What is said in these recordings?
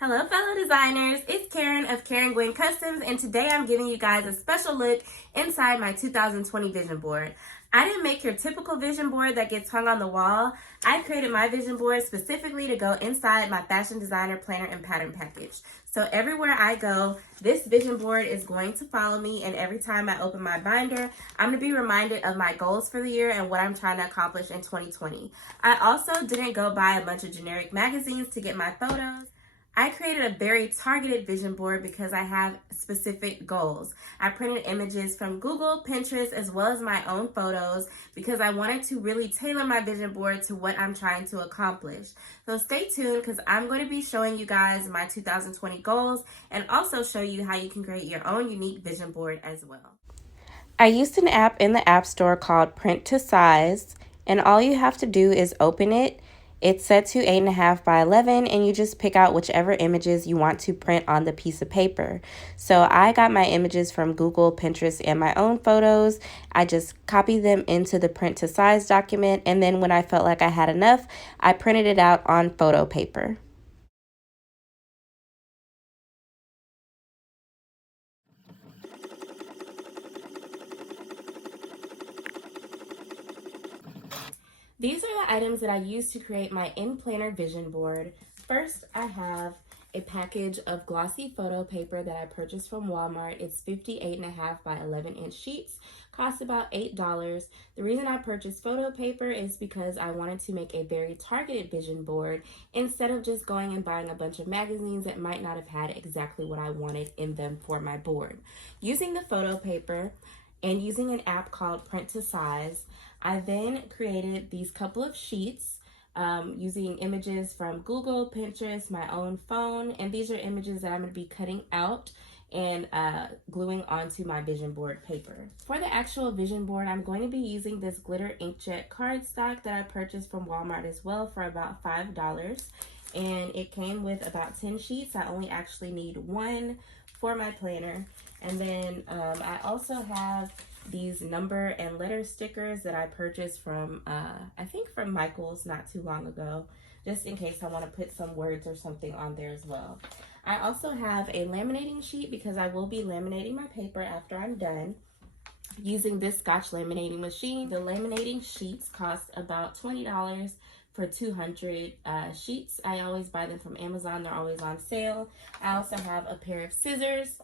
Hello fellow designers, it's Karen of Karen Gwen Customs, and today I'm giving you guys a special look inside my 2020 vision board. I didn't make your typical vision board that gets hung on the wall. I created my vision board specifically to go inside my fashion designer planner and pattern package. So everywhere I go, this vision board is going to follow me, and every time I open my binder, I'm going to be reminded of my goals for the year and what I'm trying to accomplish in 2020. I also didn't go buy a bunch of generic magazines to get my photos. I created a very targeted vision board because I have specific goals. I printed images from Google, Pinterest, as well as my own photos because I wanted to really tailor my vision board to what I'm trying to accomplish. So stay tuned because I'm going to be showing you guys my 2020 goals and also show you how you can create your own unique vision board as well. I used an app in the App Store called Print to Size, and all you have to do is open it. It's set to 8.5 by 11, and you just pick out whichever images you want to print on the piece of paper. So I got my images from Google, Pinterest, and my own photos. I just copied them into the Print to Size document, and then when I felt like I had enough, I printed it out on photo paper. These are the items that I use to create my in-planner vision board. First, I have a package of glossy photo paper that I purchased from Walmart. It's 58.5 by 11-inch sheets, cost about $8. The reason I purchased photo paper is because I wanted to make a very targeted vision board instead of just going and buying a bunch of magazines that might not have had exactly what I wanted in them for my board. Using the photo paper and using an app called Print to Size, I then created these couple of sheets using images from Google, Pinterest, my own phone, and these are images that I'm going to be cutting out and gluing onto my vision board paper. For the actual vision board, I'm going to be using this glitter inkjet cardstock that I purchased from Walmart as well for about $5. And it came with about 10 sheets. I only actually need one for my planner. And then I also have these number and letter stickers that I purchased from, I think from Michael's not too long ago, just in case I want to put some words or something on there as well. I also have a laminating sheet because I will be laminating my paper after I'm done using this Scotch laminating machine. The laminating sheets cost about $20 for 200 sheets. I always buy them from Amazon. They're always on sale. I also have a pair of scissors,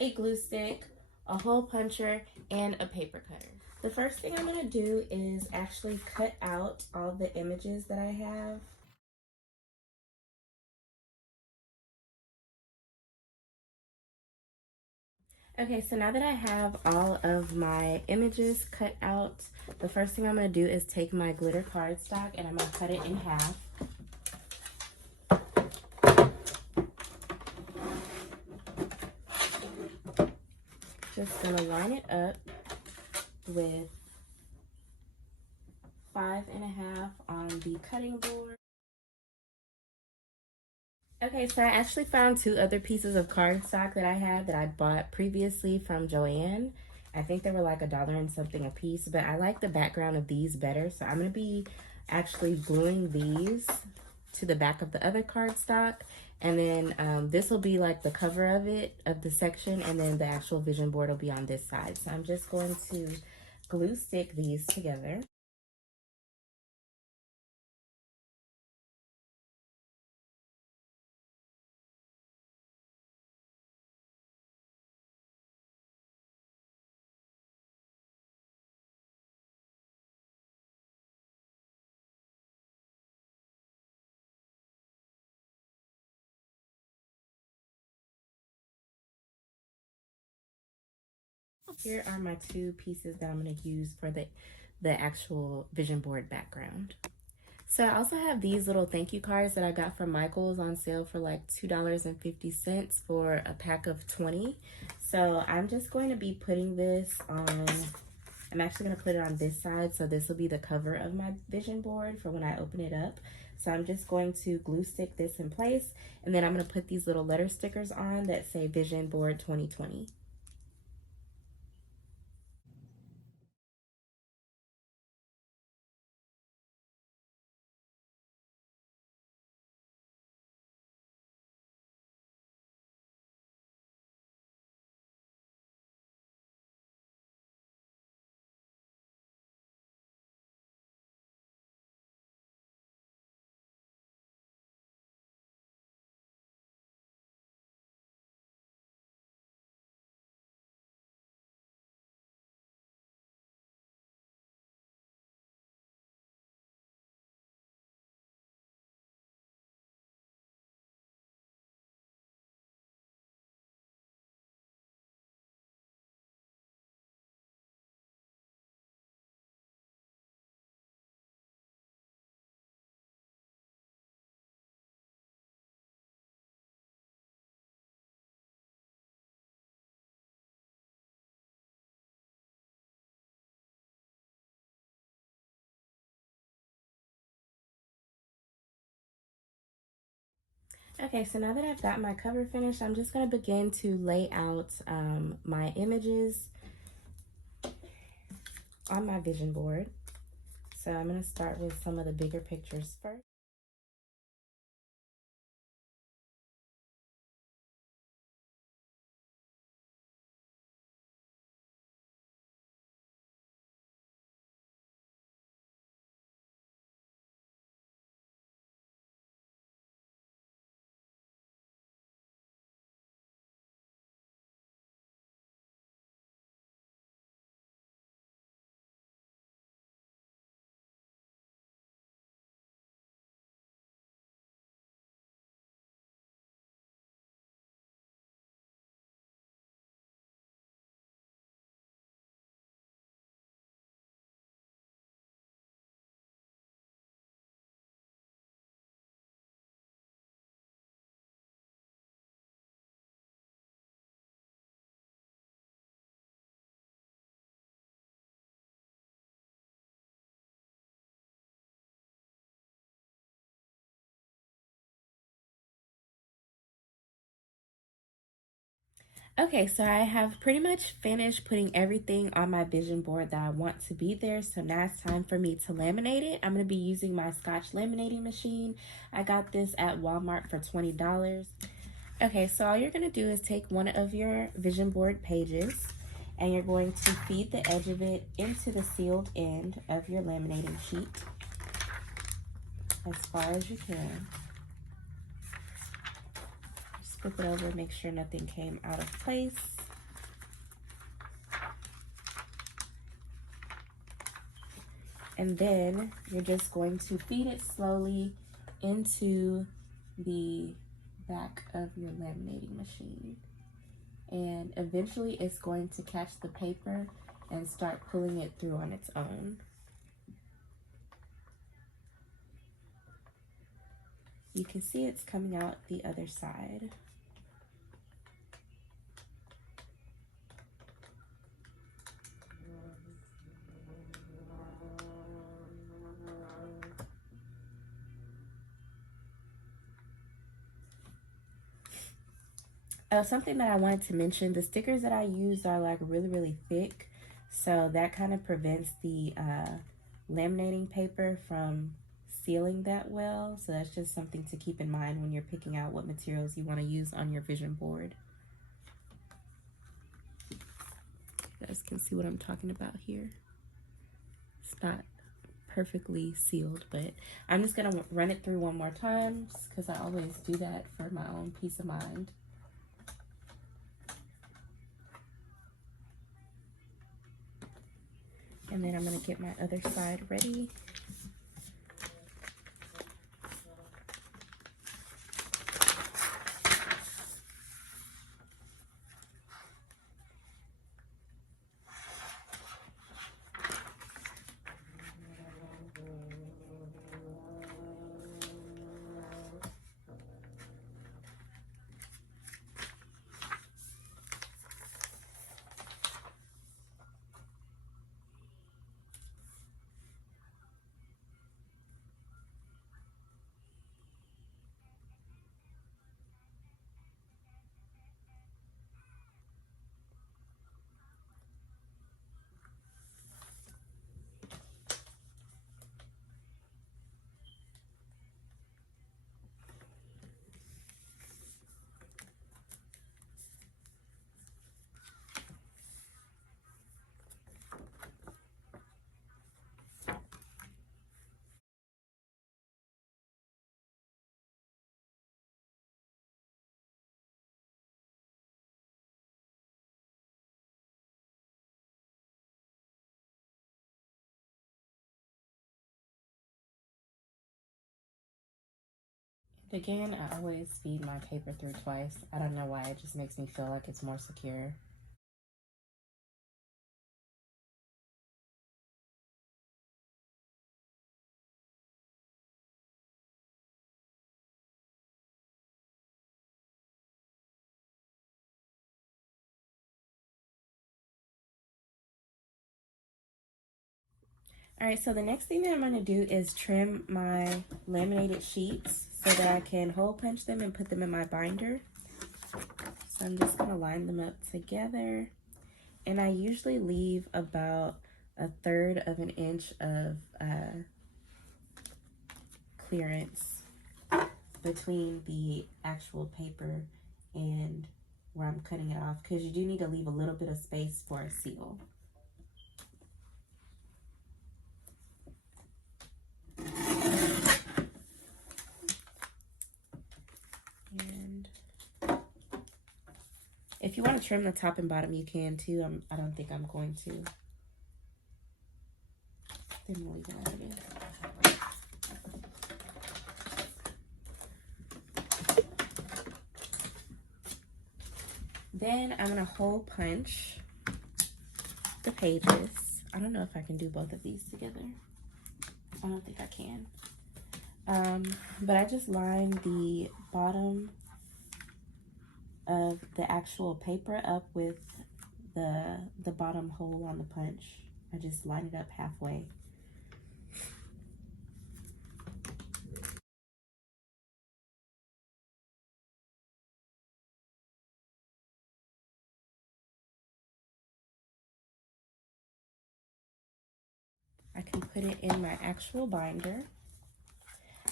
a glue stick, a hole puncher, and a paper cutter. The first thing I'm going to do is actually cut out all the images that I have. Okay, so now that I have all of my images cut out, the first thing I'm going to do is take my glitter cardstock and I'm going to cut it in half. Just going to line it up with 5.5 on the cutting board. Okay, so I actually found two other pieces of cardstock that I had that I bought previously from Joann. I think they were like $1 and something a piece, but I like the background of these better. So I'm going to be actually gluing these to the back of the other cardstock. And then this will be like the cover of it, of the section, and then the actual vision board will be on this side. So I'm just going to glue stick these together. Here are my two pieces that I'm going to use for the actual vision board background. So I also have these little thank you cards that I got from Michael's on sale for like $2.50 for a pack of 20. So I'm just going to be putting this on, I'm actually going to put it on this side. So this will be the cover of my vision board for when I open it up. So I'm just going to glue stick this in place. And then I'm going to put these little letter stickers on that say Vision Board 2020. Okay, so now that I've got my cover finished, I'm just going to begin to lay out my images on my vision board. So I'm going to start with some of the bigger pictures first. Okay, so I have pretty much finished putting everything on my vision board that I want to be there. So now it's time for me to laminate it. I'm going to be using my Scotch laminating machine. I got this at Walmart for $20. Okay, so all you're going to do is take one of your vision board pages and you're going to feed the edge of it into the sealed end of your laminating sheet as far as you can. Just flip it over, make sure nothing came out of place. And then you're just going to feed it slowly into the back of your laminating machine. And eventually it's going to catch the paper and start pulling it through on its own. You can see it's coming out the other side. Something that I wanted to mention, the stickers that I use are like really thick, so that kind of prevents the laminating paper from sealing that well. So that's just something to keep in mind when you're picking out what materials you want to use on your vision board. You guys can see what I'm talking about here. It's not perfectly sealed, but I'm just gonna run it through one more time because I always do that for my own peace of mind. And then I'm gonna get my other side ready. Again, I always feed my paper through twice. I don't know why, it just makes me feel like it's more secure. All right, so the next thing that I'm gonna do is trim my laminated sheets. so that I can hole punch them and put them in my binder. So I'm just gonna line them up together. And I usually leave about 1/3 of an inch of clearance between the actual paper and where I'm cutting it off, because you do need to leave a little bit of space for a seal. And if you want to trim the top and bottom, you can too. I don't think I'm going to. Then we'll leave it as it is. Then I'm going to hole punch the pages. I don't know if I can do both of these together. I don't think I can. But I just line the bottom of the actual paper up with the bottom hole on the punch. I just line it up halfway. I can put it in my actual binder.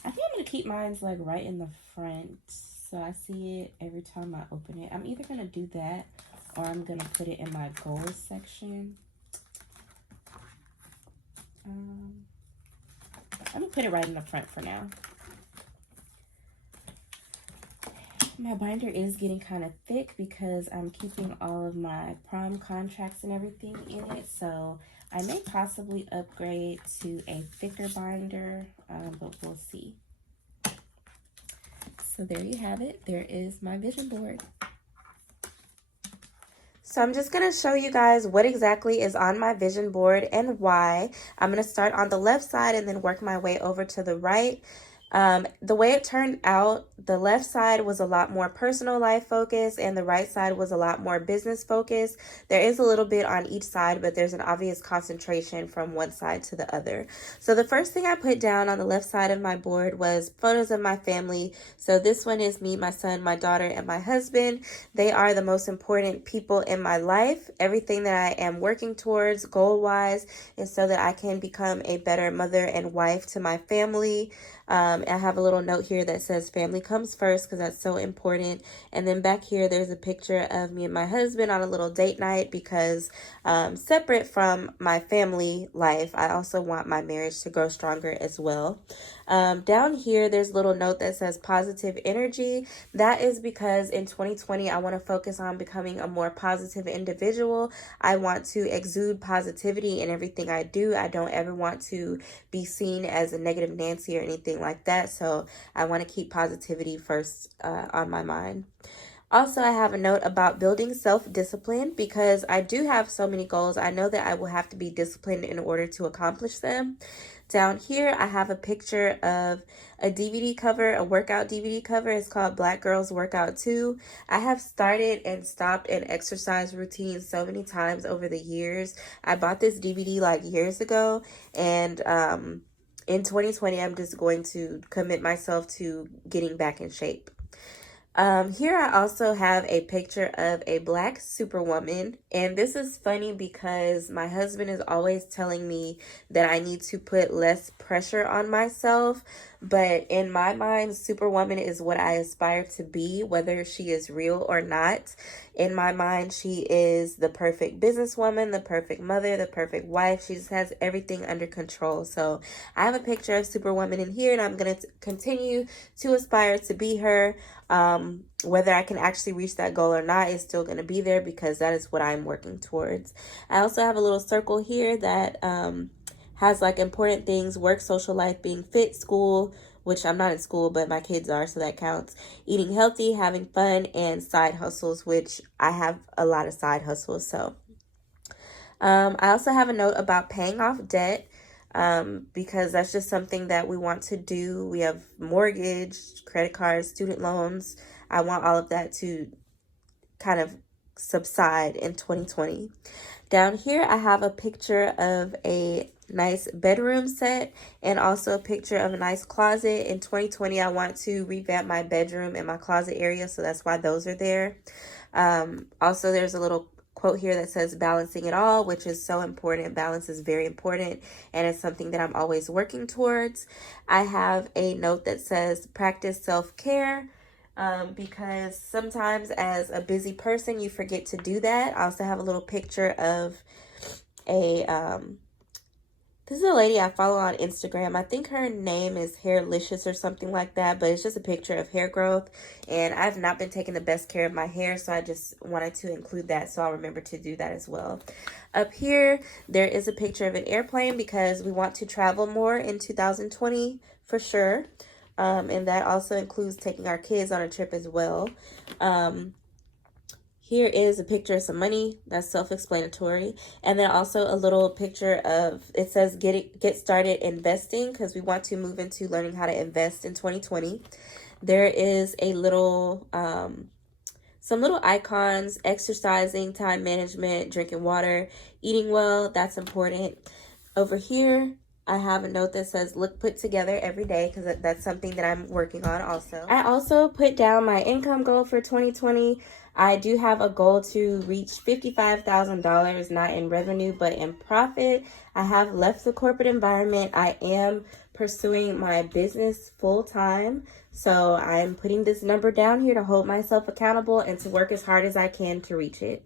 I think I'm gonna keep mine like right in the front, so I see it every time I open it. I'm either gonna do that or I'm gonna put it in my goals section. I'm gonna put it right in the front for now. My binder is getting kind of thick because I'm keeping all of my prom contracts and everything in it, so I may possibly upgrade to a thicker binder, but we'll see. So there you have it. There is my vision board. So I'm just going to show you guys what exactly is on my vision board and why. I'm going to start on the left side and then work my way over to the right. The way it turned out, the left side was a lot more personal life focused and the right side was a lot more business focused. There is a little bit on each side, but there's an obvious concentration from one side to the other. So the first thing I put down on the left side of my board was photos of my family. So this one is me, my son, my daughter, and my husband. They are the most important people in my life. Everything that I am working towards goal-wise is so that I can become a better mother and wife to my family. I have a little note here that says family comes first because that's so important. And then back here, there's a picture of me and my husband on a little date night because separate from my family life, I also want my marriage to grow stronger as well. Down here, there's a little note that says positive energy. That is because in 2020, I want to focus on becoming a more positive individual. I want to exude positivity in everything I do. I don't ever want to be seen as a negative Nancy or anything like that. So I want to keep positivity first on my mind. Also, I have a note about building self-discipline because I do have so many goals. I know that I will have to be disciplined in order to accomplish them. Down here, I have a picture of a DVD cover, a workout DVD cover. It's called Black Girls Workout 2. I have started and stopped an exercise routine so many times over the years. I bought this DVD like years ago, and in 2020, I'm just going to commit myself to getting back in shape. Here I also have a picture of a black superwoman, and this is funny because my husband is always telling me that I need to put less pressure on myself, but in my mind, superwoman is what I aspire to be, whether she is real or not. In my mind, she is the perfect businesswoman, the perfect mother, the perfect wife. She just has everything under control. So I have a picture of superwoman in here, and I'm going to continue to aspire to be her. Whether I can actually reach that goal or not is still going to be there because that is what I'm working towards. I also have a little circle here that has like important things: work, social life, being fit, school, which I'm not in school, but my kids are, so that counts, eating healthy, having fun, and side hustles, which I have a lot of side hustles. So I also have a note about paying off debt. Because that's just something that we want to do. We have mortgage, credit cards, student loans. I want all of that to kind of subside in 2020. Down here, I have a picture of a nice bedroom set, and also a picture of a nice closet. In 2020, I want to revamp my bedroom and my closet area, so that's why those are there. Also, there's a little quote here that says balancing it all, which is so important. Balance is very important, and it's something that I'm always working towards. I have a note that says practice self-care. Because sometimes as a busy person, you forget to do that. I also have a little picture of a this is a lady I follow on Instagram. I think her name is Hairlicious or something like that, but it's just a picture of hair growth. And I've not been taking the best care of my hair, so I just wanted to include that, so I'll remember to do that as well. Up here, there is a picture of an airplane because we want to travel more in 2020 for sure. And that also includes taking our kids on a trip as well. Here is a picture of some money. That's self-explanatory. And then also a little picture of, it says get started investing, because we want to move into learning how to invest in 2020. There is a little, some little icons: exercising, time management, drinking water, eating well. That's important. Over here, I have a note that says look put together every day, because that's something that I'm working on also. I also put down my income goal for 2020. I do have a goal to reach $55,000, not in revenue, but in profit. I have left the corporate environment. I am pursuing my business full time. So I'm putting this number down here to hold myself accountable and to work as hard as I can to reach it.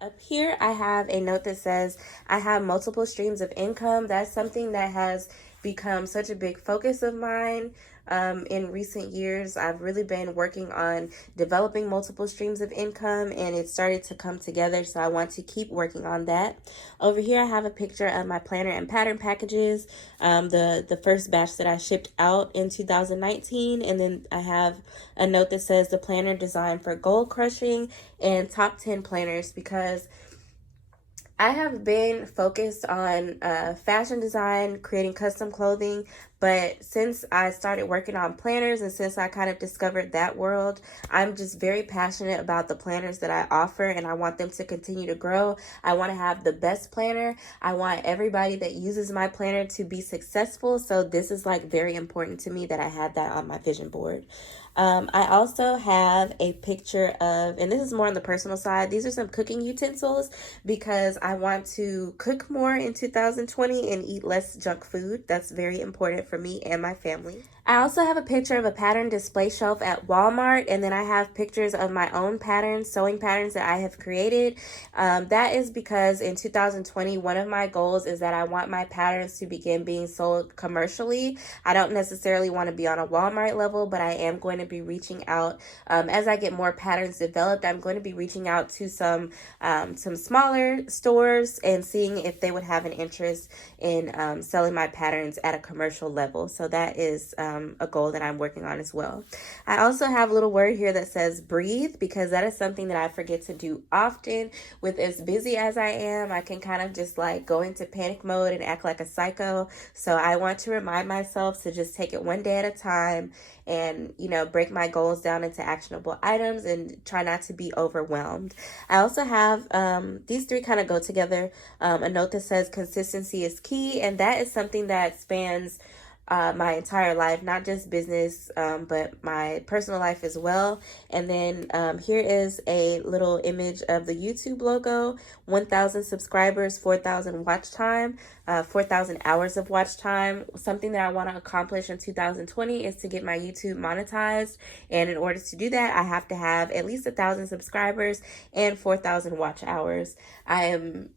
Up here, I have a note that says I have multiple streams of income. That's something that has become such a big focus of mine. In recent years, I've really been working on developing multiple streams of income, and it started to come together, so I want to keep working on that. Over here, I have a picture of my planner and pattern packages, the first batch that I shipped out in 2019, and then I have a note that says the planner designed for goal crushing and top 10 planners, because I have been focused on fashion design, creating custom clothing, but since I started working on planners and since I kind of discovered that world, I'm just very passionate about the planners that I offer, and I want them to continue to grow. I want to have the best planner. I want everybody that uses my planner to be successful, so this is like very important to me that I had that on my vision board. I also have a picture of, and this is more on the personal side, these are some cooking utensils because I want to cook more in 2020 and eat less junk food. That's very important for me and my family. I also have a picture of a pattern display shelf at Walmart, and then I have pictures of my own patterns, sewing patterns that I have created. That is because in 2020, one of my goals is that I want my patterns to begin being sold commercially. I don't necessarily want to be on a Walmart level, but I am going to be reaching out as I get more patterns developed. I'm going to be reaching out to some smaller stores and seeing if they would have an interest in selling my patterns at a commercial level. So that is a goal that I'm working on as well. I also have a little word here that says breathe, because that is something that I forget to do often. With as busy as I am, I can kind of just like go into panic mode and act like a psycho. So I want to remind myself to just take it one day at a time and, you know, break my goals down into actionable items and try not to be overwhelmed. I also have these three kind of go together. A note that says consistency is key, and that is something that spans my entire life, not just business, but my personal life as well. And then here is a little image of the YouTube logo: 1,000 subscribers, 4,000 watch time, 4,000 hours of watch time. Something that I want to accomplish in 2020 is to get my YouTube monetized. And in order to do that, I have to have at least 1,000 subscribers and 4,000 watch hours. I am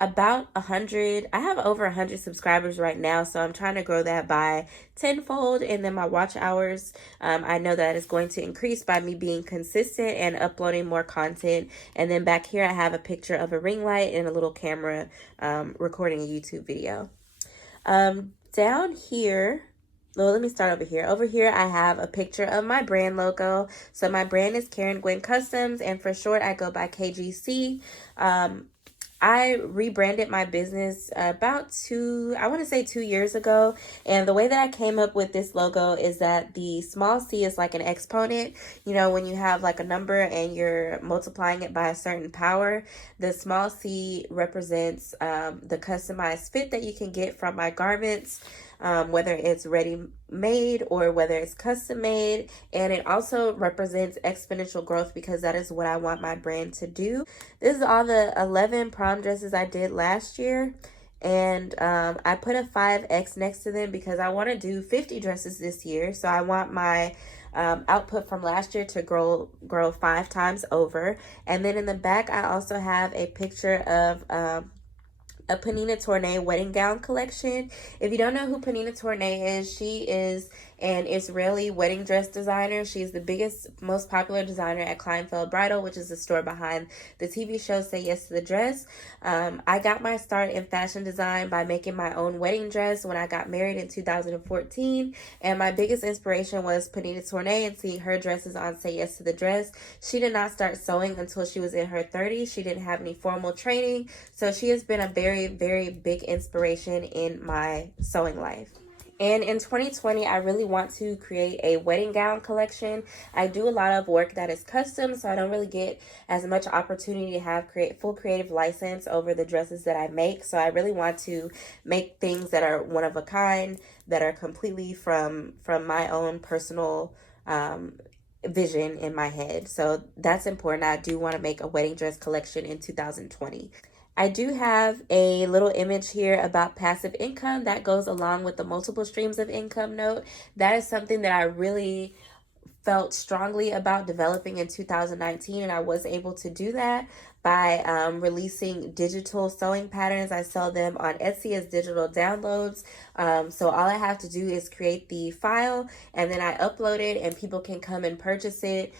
about 100. I have over 100 subscribers right now, so I'm trying to grow that by tenfold. And then my watch hours, I know that is going to increase by me being consistent and uploading more content. And then back here I have a picture of a ring light and a little camera recording a YouTube video. Down here, well, let me start over here. Over here, I have a picture of my brand logo. So my brand is Karen Gwen Customs, and for short, I go by KGC. I rebranded my business about I want to say 2 years ago. And the way that I came up with this logo is that the small c is like an exponent. You know, when you have like a number and you're multiplying it by a certain power, the small c represents the customized fit that you can get from my garments. Whether it's ready made or whether it's custom made. And it also represents exponential growth because that is what I want my brand to do. This is all the 11 prom dresses I did last year. And I put a 5X next to them because I want to do 50 dresses this year. So I want my output from last year to grow 5 times over. And then in the back, I also have a picture of a Panina Tournay wedding gown collection. If you don't know who Panina Tournay is, she is an Israeli wedding dress designer. She's the biggest, most popular designer at Kleinfeld Bridal, which is the store behind the TV show Say Yes to the Dress. I got my start in fashion design by making my own wedding dress when I got married in 2014. And my biggest inspiration was Panina Tournay and seeing her dresses on Say Yes to the Dress. She did not start sewing until she was in her 30s. She didn't have any formal training. So she has been a very, very big inspiration in my sewing life. And in 2020, I really want to create a wedding gown collection. I do a lot of work that is custom, so I don't really get as much opportunity to have full creative license over the dresses that I make. So I really want to make things that are one of a kind, that are completely from my own personal vision in my head. So that's important. I do want to make a wedding dress collection in 2020. I do have a little image here about passive income that goes along with the multiple streams of income note. That is something that I really felt strongly about developing in 2019, and I was able to do that by releasing digital sewing patterns. I sell them on Etsy as digital downloads. So all I have to do is create the file and then I upload it and people can come and purchase it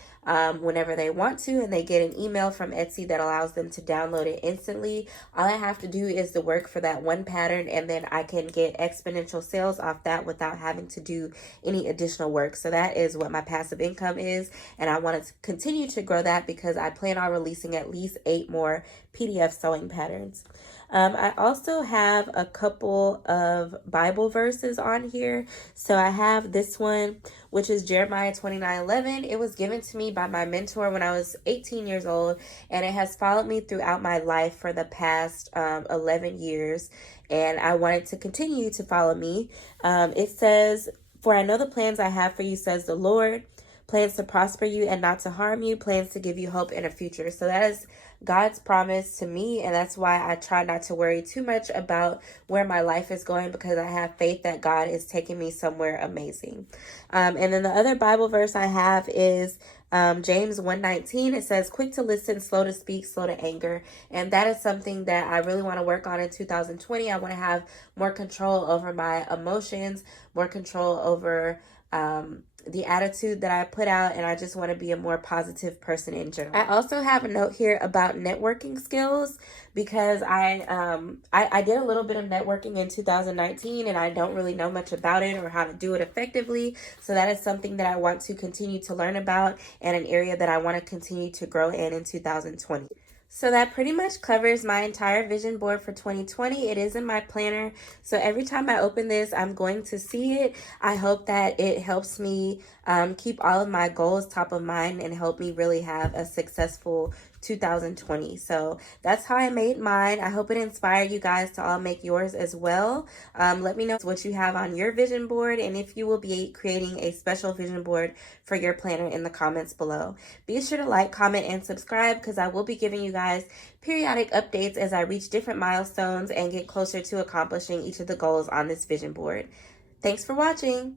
whenever they want to, and they get an email from Etsy that allows them to download it instantly. All I have to do is the work for that one pattern, and then I can get exponential sales off that without having to do any additional work. So that is what my passive income is, and I want to continue to grow that because I plan on releasing at least 8 more PDF sewing patterns. I also have a couple of Bible verses on here. So I have this one, which is Jeremiah 29:11. It was given to me by my mentor when I was 18 years old, and it has followed me throughout my life for the past 11 years, and I want it to continue to follow me. It says, "For I know the plans I have for you, says the Lord, plans to prosper you and not to harm you, plans to give you hope and a future." So that is God's promise to me, and that's why I try not to worry too much about where my life is going, because I have faith that God is taking me somewhere amazing. And then the other Bible verse I have is James 1:19. It says, "Quick to listen, slow to speak, slow to anger." And that is something that I really want to work on in 2020. I want to have more control over my emotions, more control over the attitude that I put out, and I just want to be a more positive person in general. I also have a note here about networking skills, because I did a little bit of networking in 2019 and I don't really know much about it or how to do it effectively. So that is something that I want to continue to learn about, and an area that I want to continue to grow in 2020. So that pretty much covers my entire vision board for 2020. It is in my planner. So every time I open this, I'm going to see it. I hope that it helps me keep all of my goals top of mind and help me really have a successful 2020. So that's how I made mine. I hope it inspired you guys to all make yours as well. Let me know what you have on your vision board, and if you will be creating a special vision board for your planner in the comments below. Be sure to like, comment, and subscribe, because I will be giving you guys periodic updates as I reach different milestones and get closer to accomplishing each of the goals on this vision board. Thanks for watching.